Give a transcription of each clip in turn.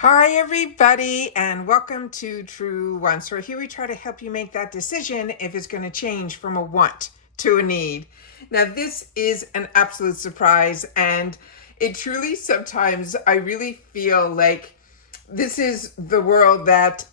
Hi, everybody, and welcome to Truewants, where here we try to help you make that decision if it's going to change from a want to a need. Now, this is an absolute surprise, and it truly sometimes I really feel like this is the world that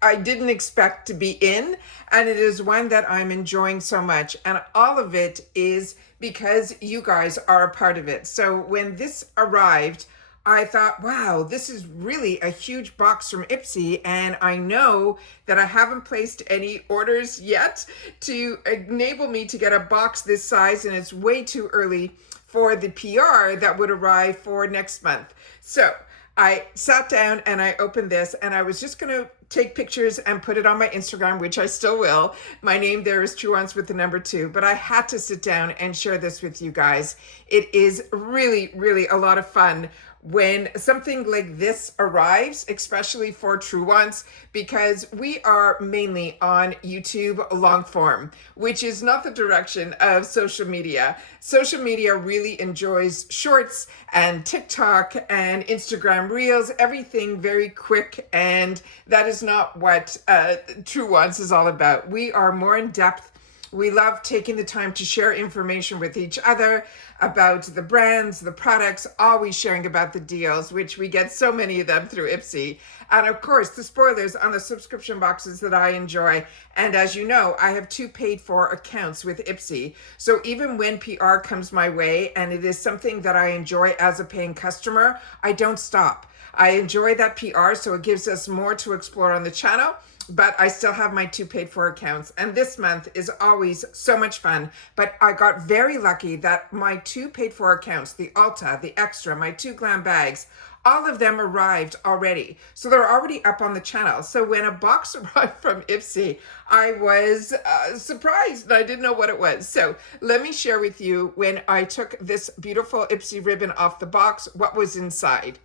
I didn't expect to be in, and it is one that I'm enjoying so much. And all of it is because you guys are a part of it. So when this arrived, I thought, wow, this is really a huge box from Ipsy. And I know that I haven't placed any orders yet to enable me to get a box this size, and it's way too early for the PR that would arrive for next month. So I sat down and I opened this, and I was just going to take pictures and put it on my Instagram, which I still will. My name there is Truewants with the number 2, but I had to sit down and share this with you guys. It is really, really a lot of fun when something like this arrives, especially for Truewants, because we are mainly on YouTube long form, which is not the direction of social media. Social media really enjoys shorts and TikTok and Instagram Reels, everything very quick, and that is not what Truewants is all about. We are more in depth. We love taking the time to share information with each other about the brands, the products, always sharing about the deals, which we get so many of them through Ipsy. And of course, the spoilers on the subscription boxes that I enjoy. And as you know, I have 2 paid for accounts with Ipsy. So even when PR comes my way and it is something that I enjoy as a paying customer, I don't stop. I enjoy that PR, so it gives us more to explore on the channel. But I still have my 2 paid for accounts, and this month is always so much fun. But I got very lucky that my 2 paid for accounts, the Ulta, the Extra, my 2 glam bags, all of them arrived already. So they're already up on the channel. So when a box arrived from Ipsy, I was surprised and I didn't know what it was. So let me share with you when I took this beautiful Ipsy ribbon off the box, what was inside.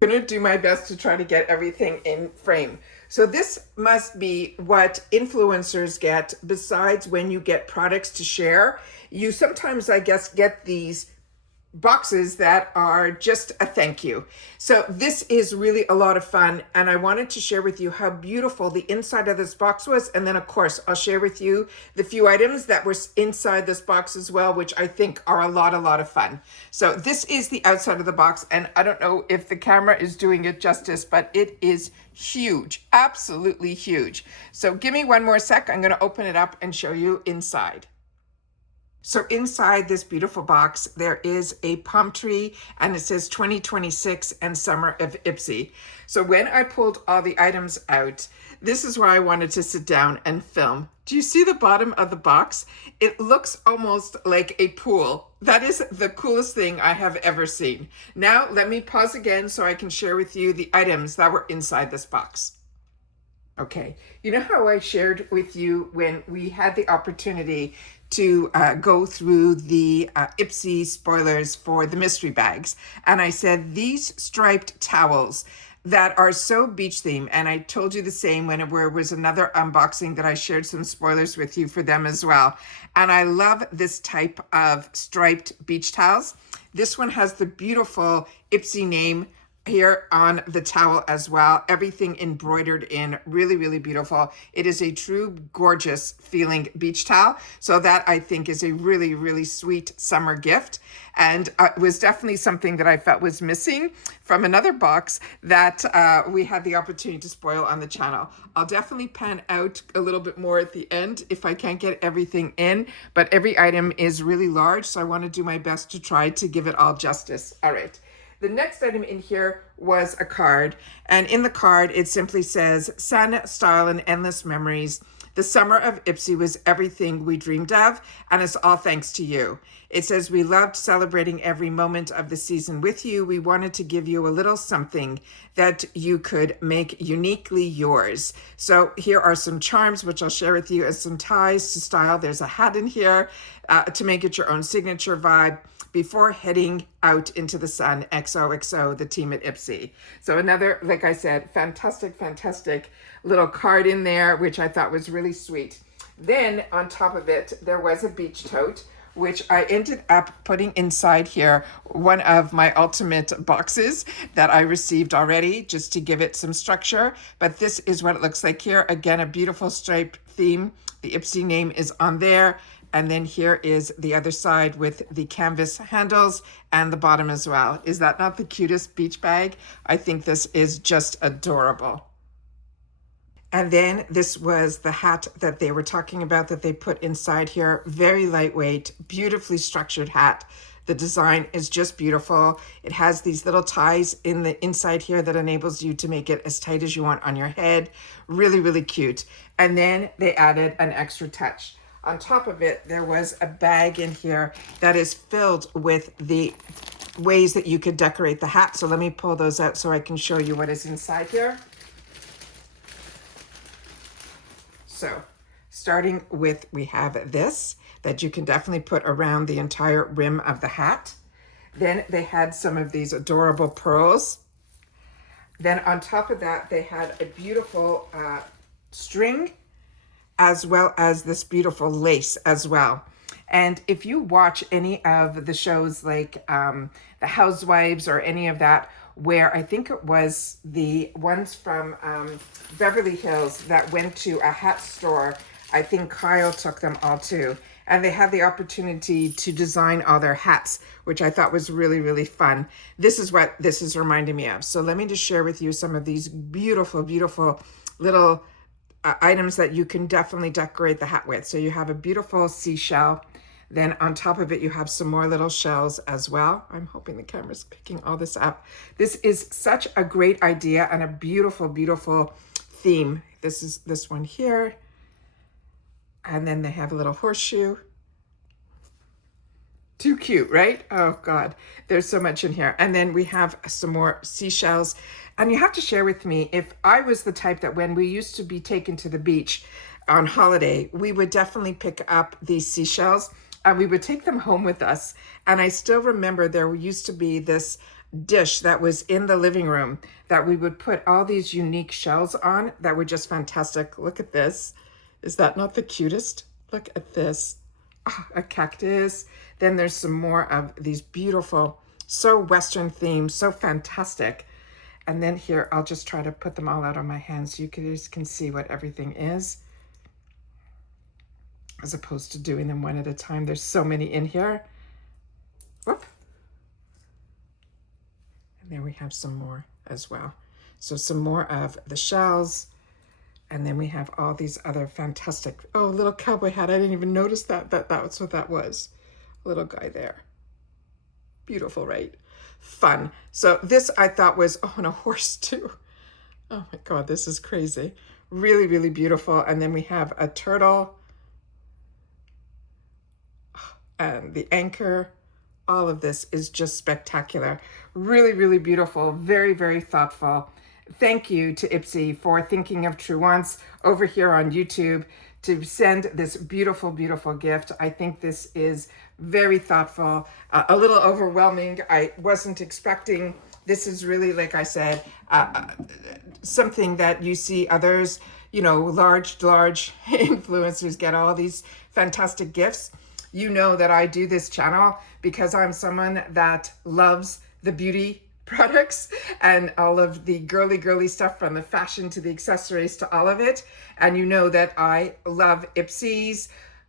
I'm going to do my best to try to get everything in frame. So this must be what influencers get besides when you get products to share. You sometimes, I guess, get these boxes that are just a thank you. So this is really a lot of fun, and I wanted to share with you how beautiful the inside of this box was, and then of course I'll share with you the few items that were inside this box as well, which I think are a lot of fun. So this is the outside of the box, and I don't know if the camera is doing it justice, but it is huge, absolutely huge. So give me one more sec. I'm going to open it up and show you inside. So inside this beautiful box, there is a palm tree, and it says 2026 and Summer of Ipsy. So when I pulled all the items out, this is where I wanted to sit down and film. Do you see the bottom of the box? It looks almost like a pool. That is the coolest thing I have ever seen. Now let me pause again so I can share with you the items that were inside this box. Okay, you know how I shared with you when we had the opportunity to go through the Ipsy spoilers for the mystery bags. And I said, these striped towels that are so beach themed, and I told you the same when it was another unboxing that I shared some spoilers with you for them as well. And I love this type of striped beach towels. This one has the beautiful Ipsy name here on the towel as well. Everything embroidered in, really beautiful. It is a true gorgeous feeling beach towel. So that I think is a really sweet summer gift. And it was definitely something that I felt was missing from another box that we had the opportunity to spoil on the channel. I'll definitely pan out a little bit more at the end if I can't get everything in, but every item is really large, so I want to do my best to try to give it all justice. All right. The next item in here was a card, and in the card it simply says, "Sun, style, and endless memories. The summer of Ipsy was everything we dreamed of, and it's all thanks to you." It says, "We loved celebrating every moment of the season with you. We wanted to give you a little something that you could make uniquely yours." So here are some charms, which I'll share with you, as some ties to style. There's a hat in here to make it your own signature vibe before heading out into the sun. XOXO, the team at Ipsy. So another, like I said, fantastic little card in there, which I thought was really sweet. Then on top of it, there was a beach tote, which I ended up putting inside here one of my ultimate boxes that I received already just to give it some structure. But this is what it looks like here. Again, a beautiful stripe theme. The Ipsy name is on there. And then here is the other side with the canvas handles and the bottom as well. Is that not the cutest beach bag? I think this is just adorable. And then this was the hat that they were talking about that they put inside here. Very lightweight, beautifully structured hat. The design is just beautiful. It has these little ties in the inside here that enables you to make it as tight as you want on your head. Really, really cute. And then they added an extra touch. On top of it, there was a bag in here that is filled with the ways that you could decorate the hat. So let me pull those out so I can show you what is inside here. So starting with, we have this that you can definitely put around the entire rim of the hat. Then they had some of these adorable pearls. Then on top of that, they had a beautiful string, as well as this beautiful lace as well. And if you watch any of the shows like The Housewives or any of that, where I think it was the ones from Beverly Hills that went to a hat store, I think Kyle took them all too. And they had the opportunity to design all their hats, which I thought was really, really fun. This is what this is reminding me of. So let me just share with you some of these beautiful, beautiful little items that you can definitely decorate the hat with. So you have a beautiful seashell. Then on top of it, you have some more little shells as well. I'm hoping the camera's picking all this up. This is such a great idea and a beautiful, beautiful theme. This is this one here. And then they have a little horseshoe. Too cute, right? Oh God, there's so much in here. And then we have some more seashells. And you have to share with me, if I was the type that when we used to be taken to the beach on holiday, we would definitely pick up these seashells and we would take them home with us. And I still remember there used to be this dish that was in the living room that we would put all these unique shells on that were just fantastic. Look at this. Is that not the cutest? Look at this. Oh, a cactus. Then there's some more of these beautiful, so Western themed, so fantastic. And then here, I'll just try to put them all out on my hands so you guys can see what everything is, as opposed to doing them one at a time. There's so many in here. Whoop. And there we have some more as well. So some more of the shells. And then we have all these other fantastic, oh, little cowboy hat. I didn't even notice that's what that was. Little guy there. Beautiful, right? Fun. So this I thought was, oh, and a horse too. Oh my God, this is crazy. Really, really beautiful. And then we have a turtle and the anchor. All of this is just spectacular. Really, really beautiful. Very, very thoughtful. Thank you to Ipsy for thinking of Truewants over here on YouTube to send this beautiful, beautiful gift. I think this is very thoughtful, a little overwhelming. I wasn't expecting. This is really, like I said, something that you see others, large influencers get all these fantastic gifts. You know that I do this channel because I'm someone that loves the beauty products and all of the girly stuff, from the fashion to the accessories to all of it. And you know that I love Ipsy's,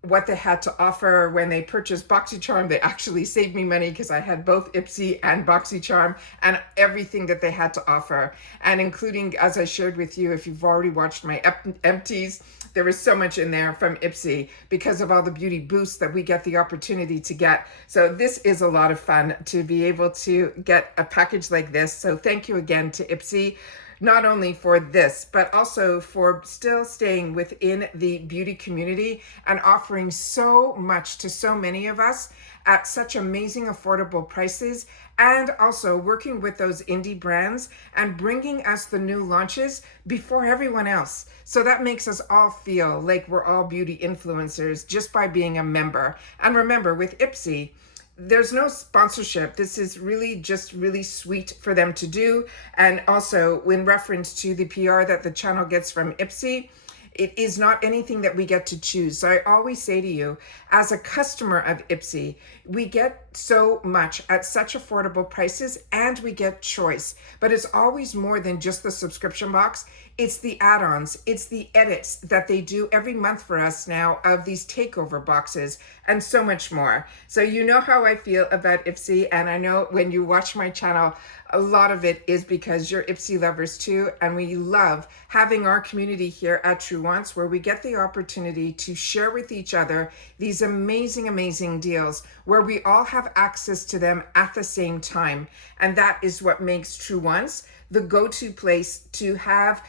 what they had to offer when they purchased BoxyCharm. They actually saved me money because I had both Ipsy and BoxyCharm and everything that they had to offer. And including, as I shared with you, if you've already watched my empties, there is so much in there from Ipsy because of all the beauty boosts that we get the opportunity to get. So this is a lot of fun to be able to get a package like this. So thank you again to Ipsy, not only for this, but also for still staying within the beauty community and offering so much to so many of us at such amazing affordable prices, and also working with those indie brands and bringing us the new launches before everyone else. So that makes us all feel like we're all beauty influencers just by being a member. And remember, with Ipsy, there's no sponsorship. This is really just really sweet for them to do. And also in reference to the PR that the channel gets from Ipsy, It is not anything that we get to choose. So I always say to you, as a customer of Ipsy, we get so much at such affordable prices, and we get choice. But it's always more than just the subscription box. It's the add-ons, it's the edits that they do every month for us now of these takeover boxes, and so much more. So you know how I feel about Ipsy, and I know when you watch my channel, a lot of it is because you're Ipsy lovers too, and we love having our community here at Truewants, where we get the opportunity to share with each other these amazing, amazing deals, where we all have access to them at the same time. And that is what makes Truewants the go-to place to have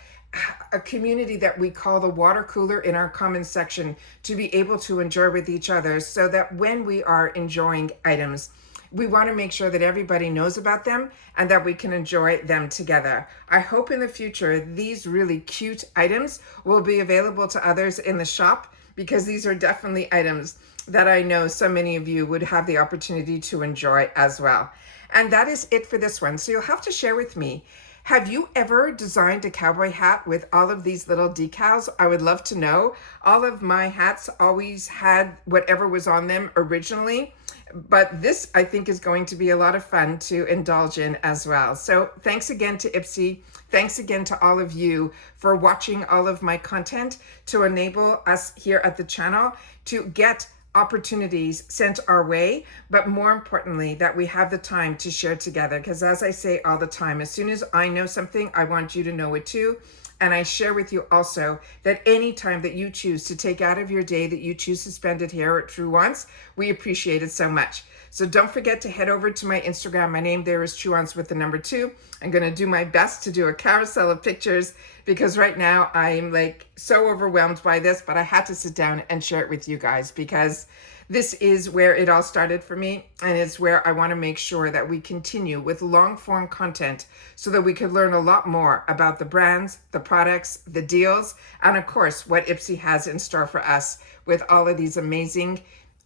a community that we call the water cooler in our comments section, to be able to enjoy with each other, so that when we are enjoying items, we want to make sure that everybody knows about them and that we can enjoy them together. I hope in the future these really cute items will be available to others in the shop, because these are definitely items that I know so many of you would have the opportunity to enjoy as well. And that is it for this one. So you'll have to share with me, have you ever designed a cowboy hat with all of these little decals? I would love to know. All of my hats always had whatever was on them originally, but this I think is going to be a lot of fun to indulge in as well. So thanks again to Ipsy. Thanks again to all of you for watching all of my content to enable us here at the channel to get opportunities sent our way, but more importantly, that we have the time to share together. Because as I say all the time, as soon as I know something, I want you to know it too. And I share with you also that any time that you choose to take out of your day, that you choose to spend it here at Truewants, we appreciate it so much. So don't forget to head over to my Instagram. My name there is Truewants with the number 2. I'm going to do my best to do a carousel of pictures, because right now I'm like so overwhelmed by this, but I had to sit down and share it with you guys, because this is where it all started for me, and it's where I want to make sure that we continue with long form content, so that we could learn a lot more about the brands, the products, the deals, and of course what Ipsy has in store for us with all of these amazing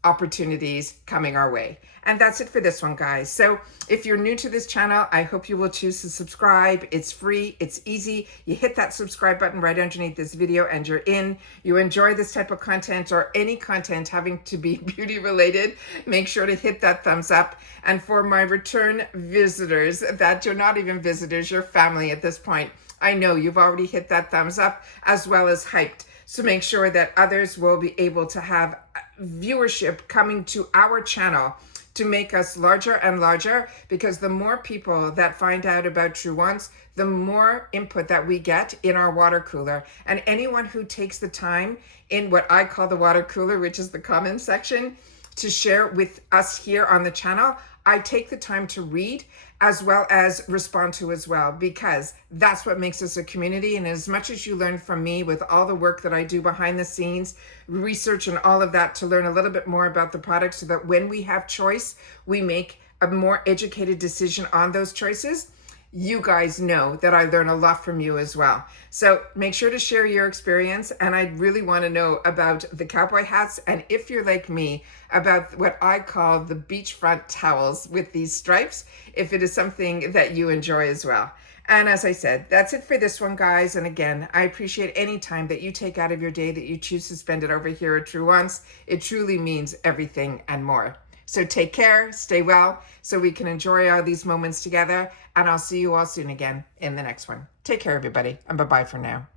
opportunities coming our way. And that's it for this one, guys. So if you're new to this channel, I hope you will choose to subscribe. It's free, it's easy. You hit that subscribe button right underneath this video and you're in. You enjoy this type of content, or any content having to be beauty related, make sure to hit that thumbs up. And for my return visitors, that you're not even visitors, you're family at this point, I know you've already hit that thumbs up as well as hyped. So make sure that others will be able to have viewership coming to our channel to make us larger and larger, because the more people that find out about Truewants, the more input that we get in our water cooler. And anyone who takes the time in what I call the water cooler, which is the comments section, to share with us here on the channel, I take the time to read as well as respond to as well, because that's what makes us a community. And as much as you learn from me with all the work that I do behind the scenes, research and all of that, to learn a little bit more about the product, so that when we have choice, we make a more educated decision on those choices. You guys know that I learn a lot from you as well. So make sure to share your experience. And I really want to know about the cowboy hats. And if you're like me, about what I call the beachfront towels with these stripes, if it is something that you enjoy as well. And as I said, that's it for this one, guys. And again, I appreciate any time that you take out of your day that you choose to spend it over here at Truewants. It truly means everything and more. So take care, stay well, so we can enjoy all these moments together. And I'll see you all soon again in the next one. Take care, everybody, and bye-bye for now.